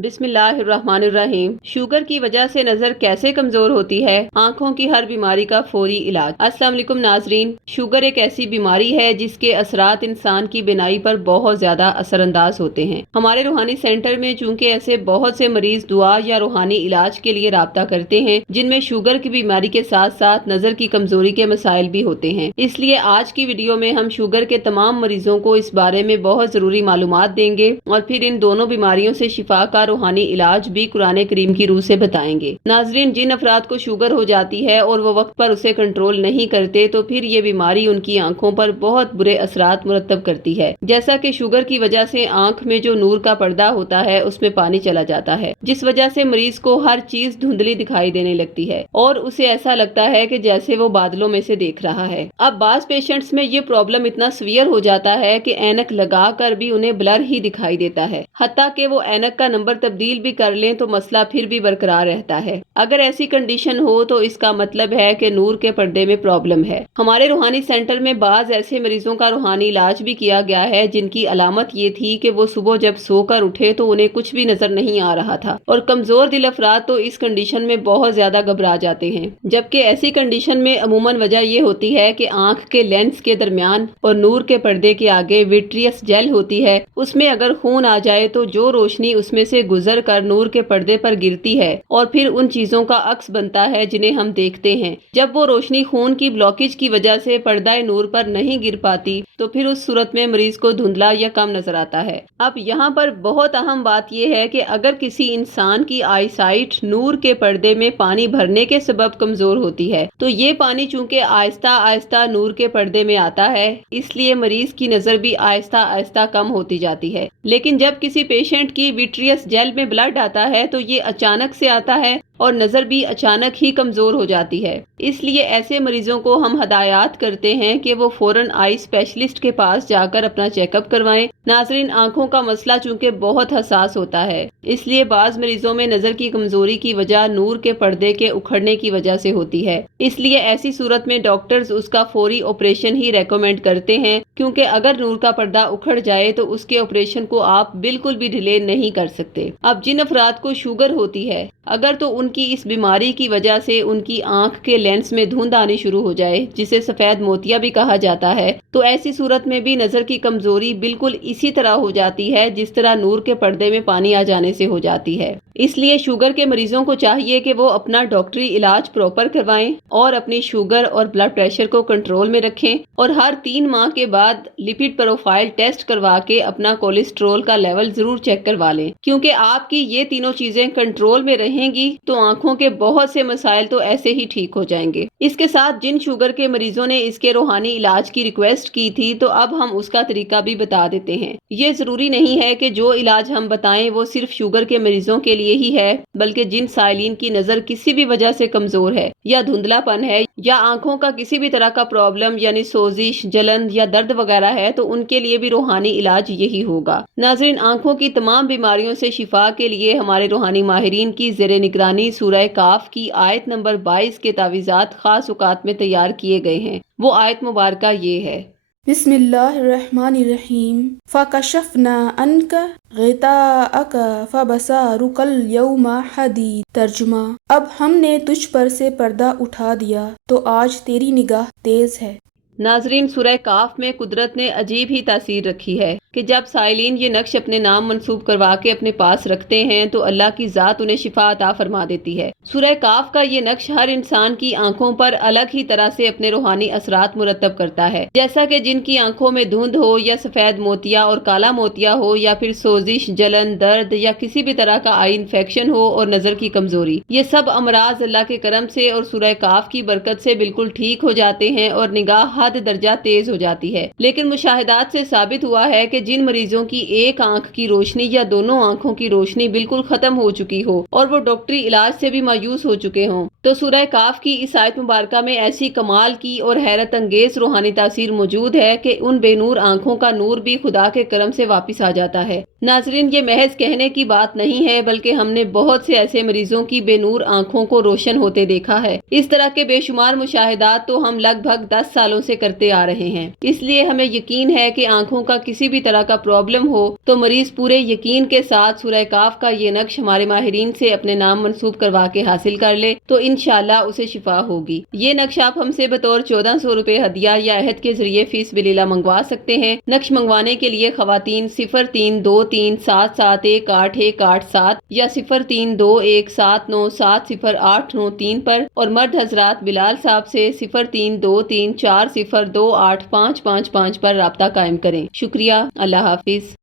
बिस्मिल्लाहिर्रहमानिर्रहीम। शुगर की वजह से नज़र कैसे कमज़ोर होती है, आंखों की हर बीमारी का फौरी इलाज। अस्सलाम वालेकुम नाजरीन, शुगर एक ऐसी बीमारी है जिसके असरात इंसान की बिनाई पर बहुत ज़्यादा असरअंदाज होते हैं। हमारे रूहानी सेंटर में चूँकि ऐसे बहुत से मरीज दुआ या रूहानी इलाज के लिए राब्ता करते हैं जिनमें शुगर की बीमारी के साथ साथ नज़र की कमज़ोरी के मसाइल भी होते हैं, इसलिए आज की वीडियो में हम शुगर के तमाम मरीजों को इस बारे में बहुत ज़रूरी मालूमात देंगे और फिर इन दोनों बीमारियों से शिफा का रूहानी इलाज भी कुरान करीम की रूह से बताएंगे। नाजरीन, जिन अफराद को शुगर हो जाती है और वो वक्त पर उसे कंट्रोल नहीं करते तो फिर ये बीमारी उनकी आंखों पर बहुत बुरे असरात मुरतब करती है। जैसा कि शुगर की वजह से आंख में जो नूर का पर्दा होता है उसमें पानी चला जाता है, जिस वजह से मरीज को हर चीज धुंधली दिखाई देने लगती है और उसे ऐसा लगता है कि जैसे वो बादलों में से देख रहा है। अब बाज पेशेंट्स में ये प्रॉब्लम इतना सीवियर हो जाता है कि ऐनक लगा कर भी उन्हें ब्लर ही दिखाई देता है, हत्ता कि वो ऐनक का नंबर तब्दील भी कर लें तो मसला फिर भी बरकरार रहता है। अगर ऐसी कंडीशन हो तो इसका मतलब है कि नूर के पर्दे में प्रॉब्लम है। हमारे रूहानी सेंटर में बाज ऐसे मरीजों का रूहानी इलाज भी किया गया है जिनकी अलामत ये थी कि वो सुबह जब सोकर उठे तो उन्हें कुछ भी नजर नहीं आ रहा था, और कमजोर दिल अफराद तो इस कंडीशन में बहुत ज्यादा घबरा जाते हैं। जबकि ऐसी कंडीशन में अमूमन वजह ये होती है कि आंख के लेंस के दरमियान और नूर के पर्दे के आगे विट्रियस जेल होती है, उसमें अगर खून आ जाए तो जो रोशनी उसमें से गुजर कर नूर के पर्दे पर गिरती है और फिर उन चीजों का अक्स बनता है जिन्हें हम देखते हैं। जब वो रोशनी खून की ब्लॉकेज की वजह से पर्दा नूर पर नहीं गिर पाती तो फिर उस सूरत में मरीज को धुंधला या कम नजर आता है। अब यहाँ पर बहुत अहम बात यह है कि अगर किसी इंसान की आई साइट नूर के पर्दे में पानी भरने के सबब कमजोर होती है तो ये पानी चूंकि आहिस्ता आहिस्ता नूर के पर्दे में आता है, इसलिए मरीज की नजर भी आहिस्ता आहिस्ता कम होती जाती है। लेकिन जब किसी पेशेंट की विट्रियस जेल में ब्लड आता है तो ये अचानक से आता है और नज़र भी अचानक ही कमज़ोर हो जाती है। इसलिए ऐसे मरीजों को हम हदायत करते हैं कि वो फौरन आई स्पेशलिस्ट के पास जाकर अपना चेकअप करवाएं। नाजरीन, आंखों का मसला चूंकि बहुत हसास होता है, इसलिए बाज मरीजों में नज़र की कमज़ोरी की वजह नूर के पर्दे के उखड़ने की वजह से होती है। इसलिए ऐसी सूरत में डॉक्टर्स उसका फौरी ऑपरेशन ही रेकमेंड करते हैं, क्योंकि अगर नूर का पर्दा उखड़ जाए तो उसके ऑपरेशन को आप बिल्कुल भी डिले नहीं कर सकते। अब जिन अफराद को शुगर होती है, अगर तो उनकी इस बीमारी की वजह से उनकी आंख के लेंस में धुंध आनी शुरू हो जाए, जिसे सफेद मोतिया भी कहा जाता है, तो ऐसी सूरत में भी नजर की कमजोरी बिल्कुल इसी तरह हो जाती है जिस तरह नूर के पर्दे में पानी आ जाने से हो जाती है। इसलिए शुगर के मरीजों को चाहिए कि वो अपना डॉक्टरी इलाज प्रॉपर करवाएं और अपनी शुगर और ब्लड प्रेशर को कंट्रोल में रखें और हर 3 माह के बाद लिपिड प्रोफाइल टेस्ट करवा के अपना कोलेस्ट्रोल का लेवल जरूर चेक करवा लें, क्योंकि आपकी ये तीनों चीजें कंट्रोल में रहेंगी तो आंखों के बहुत से मसाइल तो ऐसे ही ठीक हो जाएंगे। इसके साथ जिन शुगर के मरीजों ने इसके रूहानी इलाज की रिक्वेस्ट की थी तो अब हम उसका तरीका भी बता देते हैं। ये जरूरी नहीं है कि जो इलाज हम बताएं वो सिर्फ शुगर के मरीजों के लिए ही है, बल्कि जिन साइलिन की नजर किसी भी वजह से कमजोर है या धुंधलापन है या आंखों का किसी भी तरह का प्रॉब्लम यानी सोजिश, जलन या दर्द वगैरह है तो उनके लिए भी रूहानी इलाज यही होगा। नाजरीन, आंखों की तमाम बीमारियों से शिफा के लिए हमारे रूहानी माहिरीन की ज़ेरे निगरानी सूरह काफ की आयत नंबर 22 के तावीज़ात खास औकात में तैयार किए गए हैं। वो आयत मुबारका ये है, बिस्मिल्लाहिर्रहमानिर्रहीम फ़कशफ़ना अन्का ग़िताअक फ़बसारुकल यौमा हदीद। तर्जुमा, अब हमने तुझ पर से पर्दा उठा दिया तो आज तेरी निगाह तेज है। नाजरीन, सूरह काफ में कुदरत ने अजीब ही तासीर रखी है कि जब साइलिन ये नक्श अपने नाम मंसूब करवा के अपने पास रखते हैं तो अल्लाह की ज़ात उन्हें शिफा अता फरमा देती है। सूरह काफ का ये नक्श हर इंसान की आंखों पर अलग ही तरह से अपने रूहानी असरात मुरतब करता है, जैसा कि जिनकी आंखों में धुंध हो या सफेद मोतिया और काला मोतिया हो या फिर सोजिश, जलन, दर्द या किसी भी तरह का आई इन्फेक्शन हो और नजर की कमजोरी, ये सब अमराज अल्लाह के करम से और सूरह काफ की बरकत से बिल्कुल ठीक हो जाते हैं और निगाह हद दर्जा तेज हो जाती है। लेकिन मुशाहिदात से साबित हुआ है कि जिन मरीजों की एक आंख की रोशनी या दोनों आंखों की रोशनी बिल्कुल खत्म हो चुकी हो और वो डॉक्टरी इलाज से भी मायूस हो चुके हों, تو سورہ کاف کی اس آیت مبارکہ میں ایسی کمال کی اور حیرت انگیز روحانی تاثیر موجود ہے کہ ان بے نور آنکھوں کا نور بھی خدا کے کرم سے واپس آ جاتا ہے۔ ناظرین، یہ محض کہنے کی بات نہیں ہے، بلکہ ہم نے بہت سے ایسے مریضوں کی بے نور آنکھوں کو روشن ہوتے دیکھا ہے۔ اس طرح کے بے شمار مشاہدات تو ہم لگ بھگ 10 سالوں سے کرتے آ رہے ہیں۔ اس لیے ہمیں یقین ہے کہ آنکھوں کا کسی بھی طرح کا پرابلم ہو تو مریض پورے یقین کے ساتھ سورہ کاف کا یہ نقش ہمارے ماہرین سے اپنے نام منسوب کروا کے حاصل کر لے تو انشاءاللہ اسے شفا ہوگی۔ یہ نقش آپ ہم سے بطور 1400 روپے ہدیہ یا عہد کے ذریعے فی سبیل اللہ منگوا سکتے ہیں۔ نقش منگوانے کے لیے خواتین 0323771887 یا 0321797089 پر، اور مرد حضرات بلال صاحب سے 0323402855 پر رابطہ قائم کریں۔ شکریہ، اللہ حافظ۔